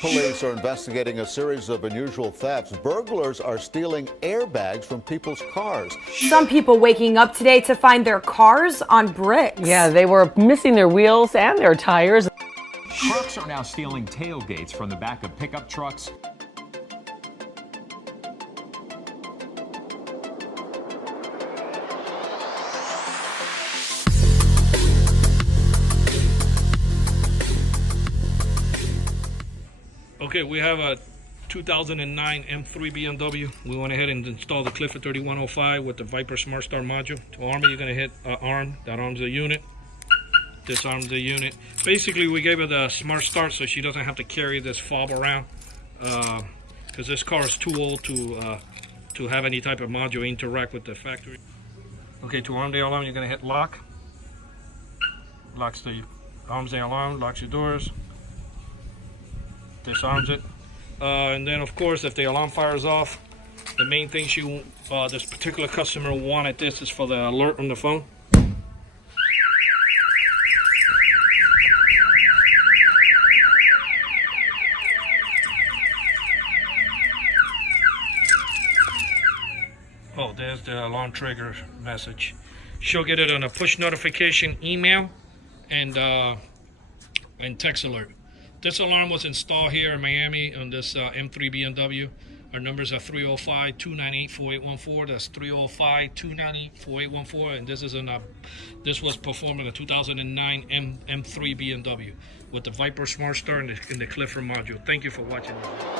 Police are investigating a series of unusual thefts. Burglars are stealing airbags from people's cars. Some people waking up today to find their cars on bricks. Yeah, they were missing their wheels and their tires. Trucks are now stealing tailgates from the back of pickup trucks. Okay, we have a 2009 M3 BMW. We went ahead and installed the Clifford 3105 with the Viper Smart Start module. To arm it, you're gonna hit arm. That arms the unit. Disarms the unit. Basically, we gave her the Smart Start so she doesn't have to carry this fob around, because this car is too old to have any type of module interact with the factory. Okay, to arm the alarm, you're gonna hit lock. Locks the arms the alarm. Locks your doors. Disarms it, and then of course if the alarm fires off, the main thing this particular customer wanted this is for the alert on the phone. Oh, there's the alarm trigger message. She'll get it on a push notification email and text alert. This alarm was installed here in Miami on this M3 BMW. Our numbers are 305-298-4814. That's 305-298-4814. And this was performed in a 2009 M3 BMW with the Viper Smart Start and the Clifford module. Thank you for watching this.